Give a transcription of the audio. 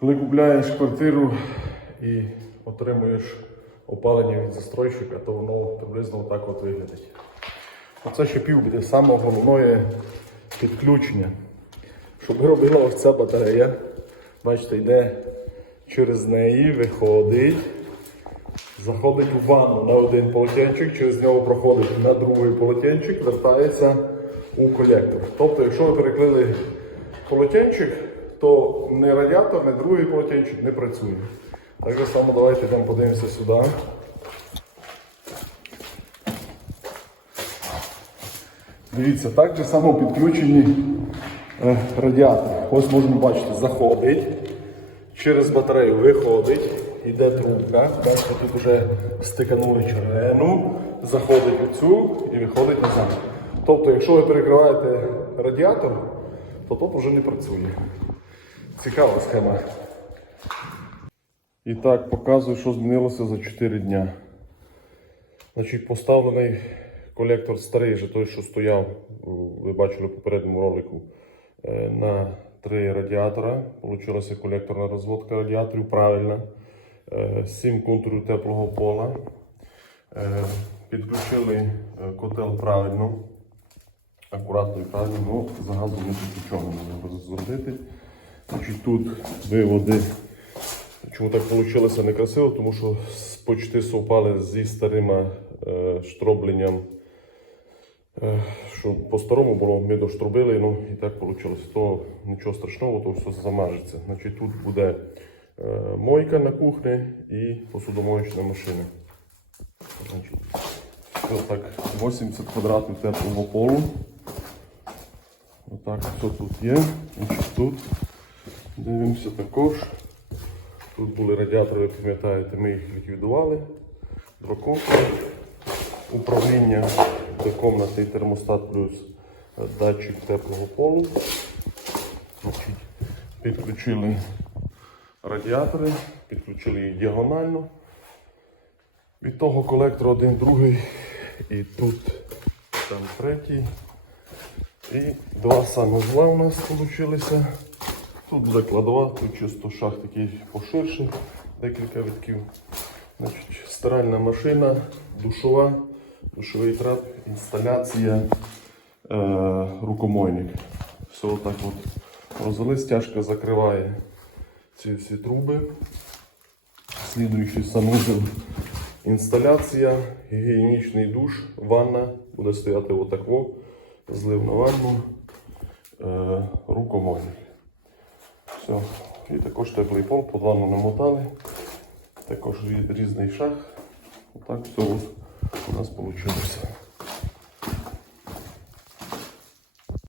Коли купляєш квартиру і отримуєш опалення від застройщика, то воно приблизно так от виглядить. Оце ще пів буде саме головне підключення. Щоб робила ось ця батарея, бачите, йде через неї, виходить, заходить у ванну на один полотенчик, через нього проходить на другий полотенчик, вертається у колектор. Тобто, якщо ви переклили полотенчик, то не радіатор, не другий полотенчик не працює. Так само давайте йдемо подивимося сюди. Дивіться, так же само підключені е, радіатори. Ось можемо бачити, заходить, через батарею виходить, йде трубка. Бачите, тут вже стиканули червону, заходить у цю і виходить назад. Тобто, якщо ви перекриваєте радіатор, то тут вже не працює. Цікава схема. І так, показую, що змінилося за 4 дня. Значить, поставлений колектор старий, вже той, що стояв, ви бачили в попередньому ролику, е, на три радіатора. Получилася колекторна розводка радіаторів правильна. Е, Сім контурів теплого пола. Е, Підключили котел правильно. Акуратно і правильно, ну загазу ми тут нічого не можемо зробити. Значить, тут виводи. Чому так вийшло некрасиво? Тому що почти совпали зі старим е, штробленням. Е, що по-старому було, ми доштробили, ну і так вийшло. То нічого страшного, то все замажеться. Значить, тут буде е, мойка на кухні і посудомоєчна машина. Значить, все так, 80 квадратів теплого полу. Отак все тут є. Значить, тут дивимося також. Тут були радіатори, ви пам'ятаєте, ми їх ліквідували. Дроковка, управління до кімнати термостат плюс е, датчик теплого полу. Підключили радіатори, підключили їх діагонально. Від того колектор один, другий і тут там третій. І два санузла у нас вийшли. Тут буде кладова, тут чисто шах такий поширший, декілька витків. Значить, стиральна машина, душова, душовий трап, інсталяція, е, рукомойник. Все отак от розвели, стяжка закриває ці всі труби. Слідуючий санузел. Інсталяція, гігієнічний душ, ванна, буде стояти отако, злив на ванну, е, рукомойник. Все. І також теплий пол, по два намотали. Також різний шаг. Отак все у нас вийшло.